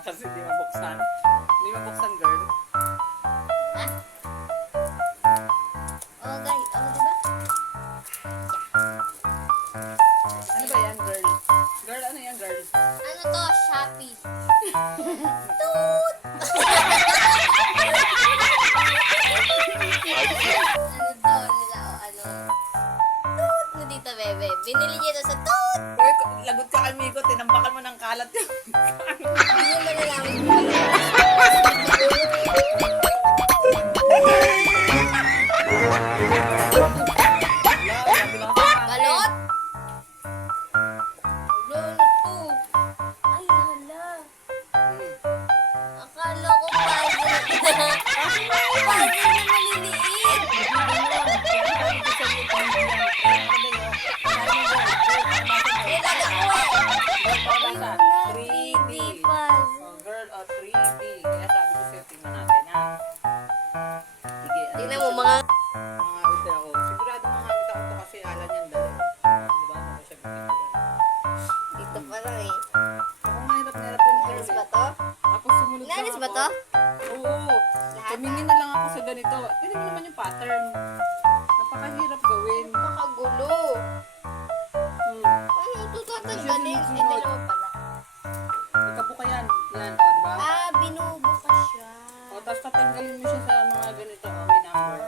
Kasi di mabuksan. Di mabuksan, girl. Ha? Oh, guys. Oh, diba? Ano ba yan, girl? Girl, ano yan, girl? Ano to? Shopee. Toot! Ano to? Nila, ano? Toot! No, dito, bebe. Binili niya to sa toot! Girl, lagot ka kay Miko, tinambakan mo ng kalat yun. Hindi mo malalaman. Balot? Ano to? Ay, hala. Akala ko puzzle. Puzzle na maliliit. Basa, 3D. puzzle. Oh, girl, 3D. Kaya sabi ko sa'yo, tingnan natin, ha? Sige. Tingnan mo, mga... Mangawit ako. Sigurado mangawit ako to kasi alam niyan dali. Di ba? Ano ko siya bibigyan? Dito pa lang eh. Ako nga hirap na hirap yung girl. Inalis ba to? Tapos sumunod lang Inalis ako. ba to? Oo. Tumingin na lang ako sa ganito. Tignan mo naman yung pattern. Napakahirap gawin. Makagulo. Ano ito tatanggalin? Eh, dalawa pala. Ikabuka yan. Yan, o, di ba? Ah, binubuka siya. O, tapos tatanggalin mo siya sa mga ganito. O, may number.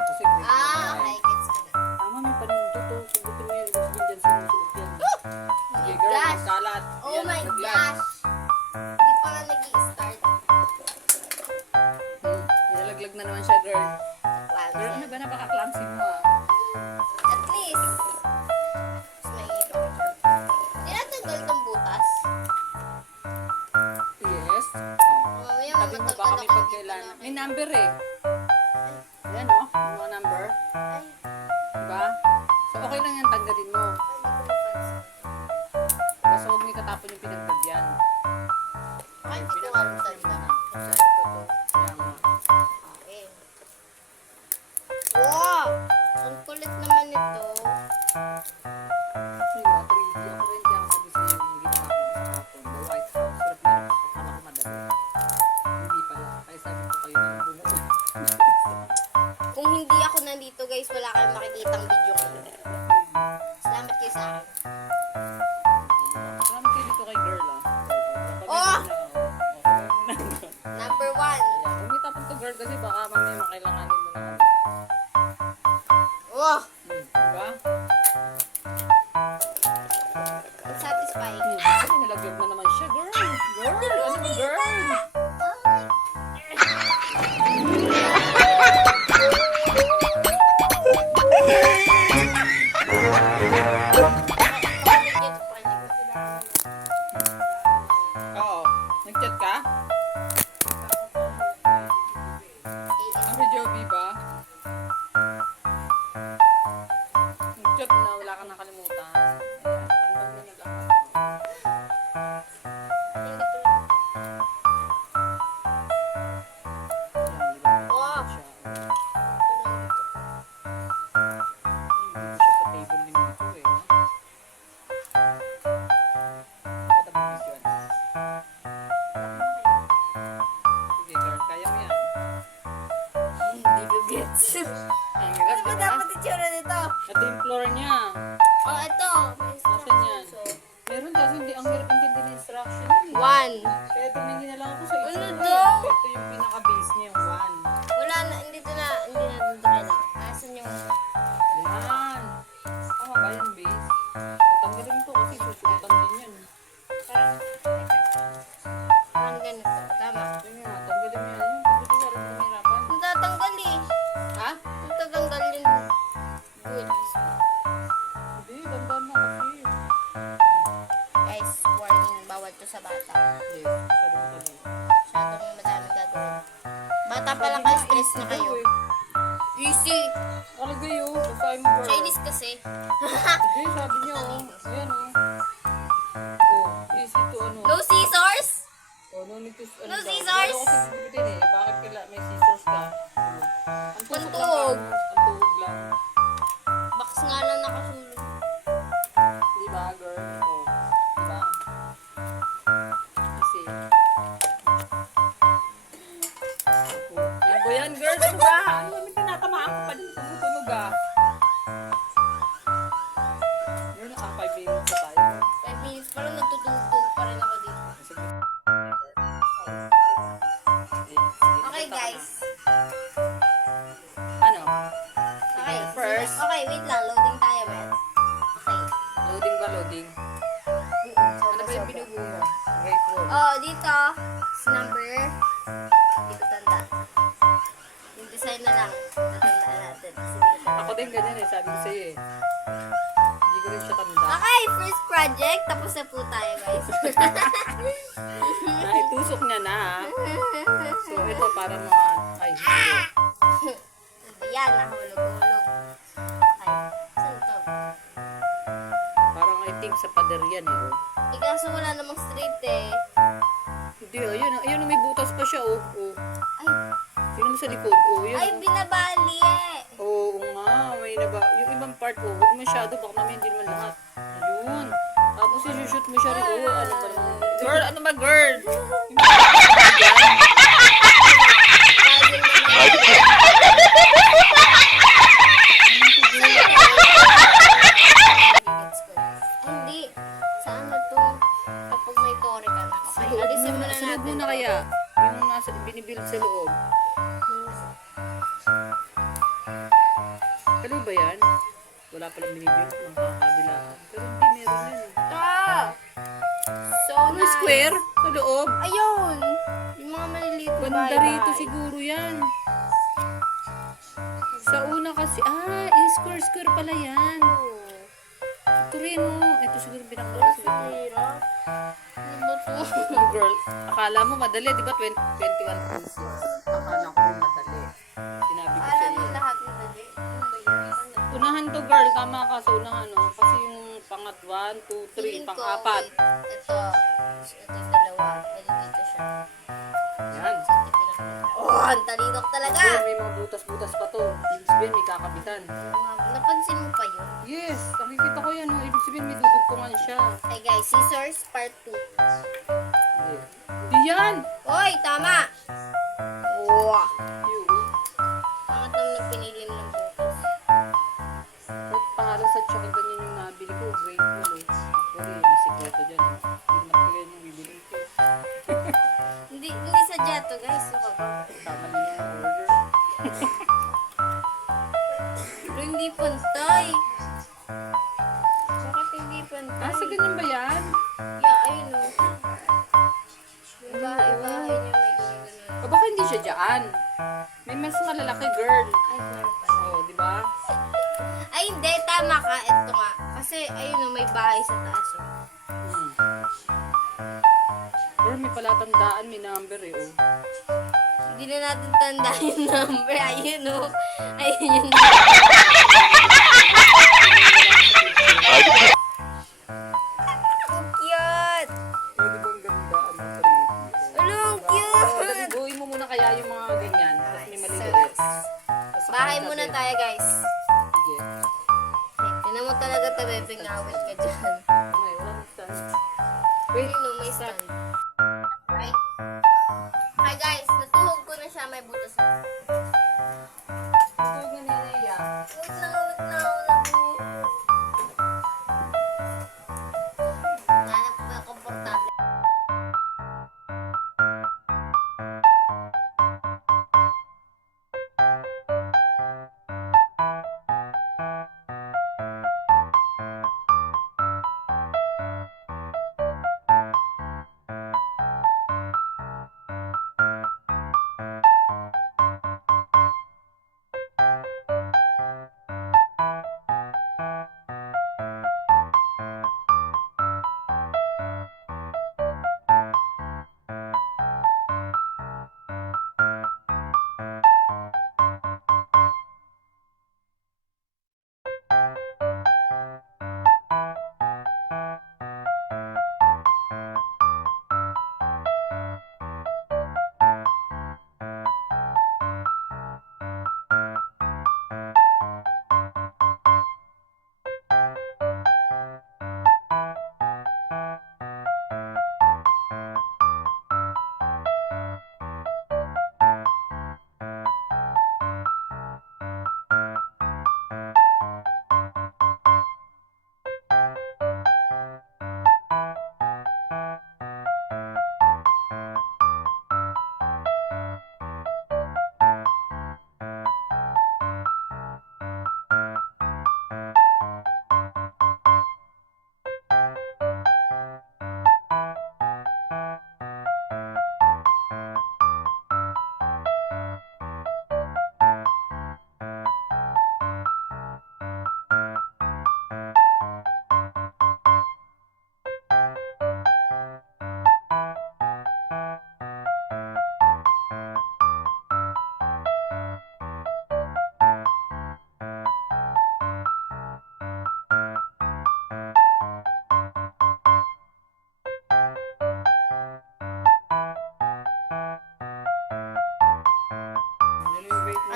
Kasi grade Ah, okay, gets ko na. tama, may panindot to. Subutin mo yan. Ibig sabihin dyan sinusuot yan. Oh Sige, my girl, gosh. kalat. Oh Yan, my naglag. gosh. Hindi pa nga nag-i-start. Nilalaglag na naman siya, girl. Girl, Clumsy. ano ba? Napaka-clumsy mo, ah. At least. Mas mahirap. Hindi natanggal tong butas. Yes. Oh. Mamaya Sabi mo mamatanggal baka may ako pagkailan. dito May na. number eh. Yan o, yung mga number. Ay, Diba? So okay lang yan, tanggalin mo. hindi ko napansin. Basta huwag mo itatapon yung pinaglagyan. Ay, hindi ko alam saan na. Saan ko to? Yan mo. Okay. Wow! Ang kulit naman ito. Diba? 3D. Ako rin kaya sabi sa'yo yung ginawa ko sa hapon. The White House. Sarap na rin ako. Kala ko madali. Hindi pala. Kaya sabi ko kayo na bumuo. Kung hindi ako nandito guys, wala kayong makikitang video ko. Salamat kayo sa akin. Salamat kayo dito kay girl ah. Oh! Okay. Number 1. Ayan. Huwag itapon to girl kasi baka mamaya makailanganin mo na kami. Oh! Diba? Ang satisfying. Kasi nilagyan mo naman siya, girl. Girl, ano ba, girl? Oo. Nag-chat ka? Ang kay Joby ba? Nag-chat na, wala ka nakalimutan. Ayan, tandaan mo na lang. Oh! Dito siya sa table ni Miko eh. No? Matabi yun. Sige girl, kaya mo yan. Hindi ko gets. Ang hirap, Ano ba diba? dapat itsura nito? Ito yung floor niya. Oh, ito. May Nasaan yan? instructions. Meron kasi hindi ang hirap intindi ng instruction. yun eh. 1. Kaya tumingin na lang ako sa isa. Ano daw? Ito yung pinaka-base niya, yung 1. Wala na, hindi na dito kailangan. Asan yung... Yan. Tama ba yung base? O, tanggalin mo to kasi susuotan din yan. Parang... Parang ganito. Tama. Yun nga, tanggalin mo yan. Yung dito ka rin lumirapan. Ang tatanggal eh. Ha? Ang tatanggal yun. Good. Hindi, dandan na kasi. Guys, warning. Bawal to sa bata. Yes, masyado madali. Masyadong madaming gagawin. Bata pa lang kayo, stress na kayo. Easy. Talaga yun, basahin mo girl. Chinese kasi. Hindi, sabi niya oh. Ayan oh. Oh, easy to ano. No scissors? Oh, no No scissors! Wala kasi gugupitin eh. Bakit may scissors ka? Ang tusok lang. Pantog. Ang tuhog lang. Box nga lang nakasulong. Di ba, girl? Oh, di ba? Kasi, yan ba yan, girl? Ano ba? Ano ba? May tinatamaan ko pa din sa tunog ah. Girl, naka 5 minutes na tayo. 5 minutes pa lang, nagtutugtog pa rin ako dito. Sige. Okay, guys. Ano? Okay, First. Okay, wait lang. Loading tayo, man. Okay. Loading ba loading? Ano ba yung binugo mo? Grade 4. Oh, dito. Is number. Hindi ko tanda. Yung design na lang. Natandaan natin. Kasi hindi ko tanda. Ako din ganyan eh, sabi ko sa'yo eh. Hindi ko rin siya tanda. Okay, first project. Tapos na po tayo, guys. Naitusok niya na ha. So ito para mga, ay hindi. Yan, nahulog-hulog. Okay. Saan to? Parang I think sa pader yan eh. Oh. Kaso wala namang straight eh. Hindi, ayun may butas pa siya oh. Oh. Ay, Yun mo sa likod. Oh, yun. ay, binabali eh. Oo nga, may naba. Yung ibang part oh, huwag masyado, baka naman hindi naman lahat. Ayun. Tapos i-shoot mo siya rin. Oh, ano ba naman? Girl, ano ba girl? Hindi. Sa ano to? Kapag may tore ka na. Okay, alisin mo na Sa loob natin. muna kaya. Yung nasa binibuild sa loob. Ano ba yan? Wala palang binibuild. Makakabila. Pero hindi, meron yan eh. Ah! So Ano nice. square? Sa loob? Ayun! Yung mga maliliit na Banda bahay-bahay. rito siguro yan. Sa una kasi, square pala yan. Ito rin oh. Ito siguro binakala sa loob. Hirap. Ano ba to? Oh, girl, akala mo madali, di ba? 21 pieces. Akala ko madali. Sinabi ko sa Alam iyo. mo lahat na dali. Ano ba yan? Ano? Unahan to girl, tama ka sa unahan oh. Kasi yung pangat 1, 2, 3, Feeling ko, pang-apat. wait, ito yung dalawa. Nalilito siya. Yan. Oh, ang talinok talaga! Girl, may mga butas-butas pa to. Ibig sabihin may kakabitan. Napansin mo pa yun? Yes, nakikita ko yan oh. Ibig sabihin may dudugtungan siya. Hey guys, scissors part 2. Hindi. Hindi yan! Hoy, tama! Wow! Yun. Pangat naman na pinili mo ng bukas. Ba't para sa tsaka ganyan yung nabili ko? Grateful eh. Actually, may sikreto dyan. Eh. Hindi na talaga yung bibili ko. Hindi sadya to guys. Ano ka ba? Tama na yung order. Pero hindi pantay. Bakit hindi pantay? Sa ganyan ba yan? Yeah, ayun o. Yung bahay-bahay niya may ganyan. O baka hindi siya dyan. May mas malalaki girl. Ay, meron pala. Oo, di ba? Ay, hindi. Tama ka. Ito nga. Kasi, ayun o, may bahay sa taas o. Hmm. Girl, may palatandaan, may number eh. Oh. Hindi na natin tanda yung number. Ayun o. Ayun yung Ang cute! Pwede bang ganda? Ano pa rin? Ano, ang cute! Gawin mo muna kaya yung mga ganyan. Tapos may maliliit. Tapos Bahay saka muna natin. tayo, guys. Sige. Tinan mo talaga ito, bebe. Ngawit ka dyan. Okay, wala nang stand. Wait, no, may stand. Right? Hi, guys. Natuhog ko na siya. May butas na. Huwag na nilaya. Wait lang, wait lang. Nanap ba komportable?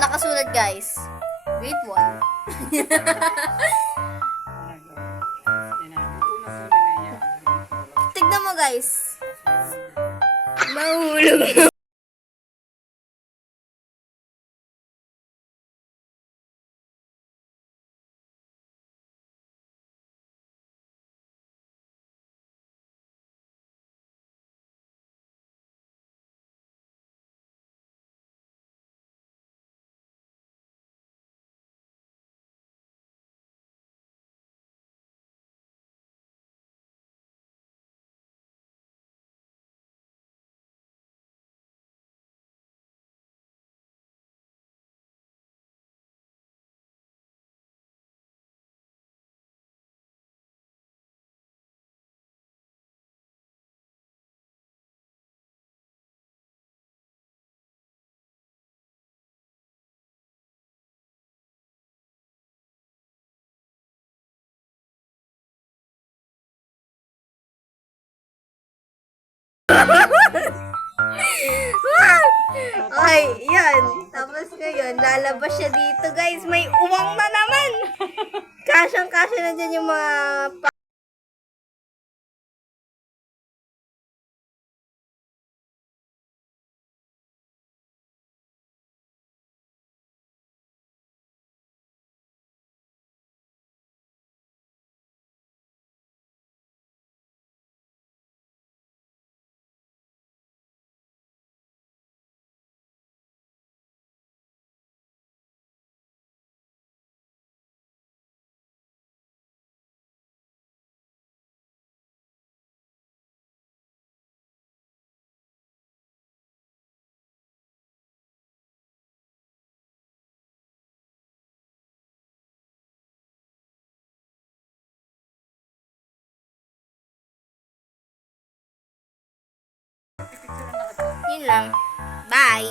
nakasulat guys. Grade 1. Tignan mo guys. Mahulog. Ay, yan. Tapos ngayon, lalabas siya dito, guys. May uwang na naman. Kasyang-kasya na dyan yung mga yun lang. Bye!